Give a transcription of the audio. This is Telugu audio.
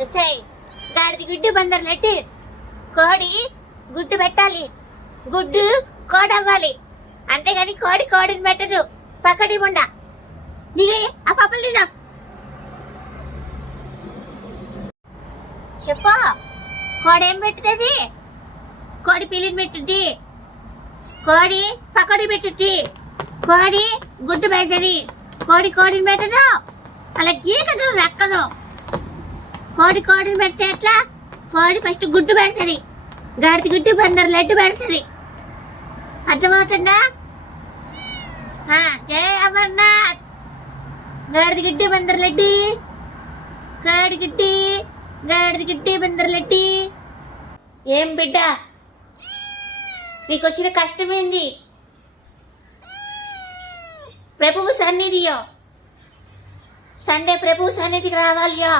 వచ్చాయి గాడిది గుడ్డు బందర్ లెట్టి కోడి గుడ్డు పెట్టాలి, గుడ్డు కోడి అవ్వాలి, అంతేగాని కోడి కోడిని పెట్టదు. పక్కడి ముండ దిగి ఆ పప్పులు తిన్నా చెప్పు. కోడి ఏం పెట్టుతుంది? కోడి పిల్లిని పెట్టుద్ది, కోడి పక్కడి పెట్టుద్ది, కోడి గుడ్డు పెడుతుంది, కోడి కోడిని పెట్టదు. అలా గీకదు రెక్కదు. కోడి కోడిని పెడితే ఎట్లా? కోడి ఫస్ట్ గుడ్డు పెడుతుంది, గాడిద గుడ్డు బందరు లడ్డు పెడుతుంది. అర్థమవుతుందా? జై అమర్నాథ్. గాడిద గుడ్డు బందరు లడ్డి, కోడి గుడ్డి, గాడిద గుడ్డి బందరు లడ్డి. ఏం బిడ్డ నీకు వచ్చిన కష్టమేంది? ప్రభువు సన్నిధియో, సండే ప్రభువు సన్నిధికి రావాలియో.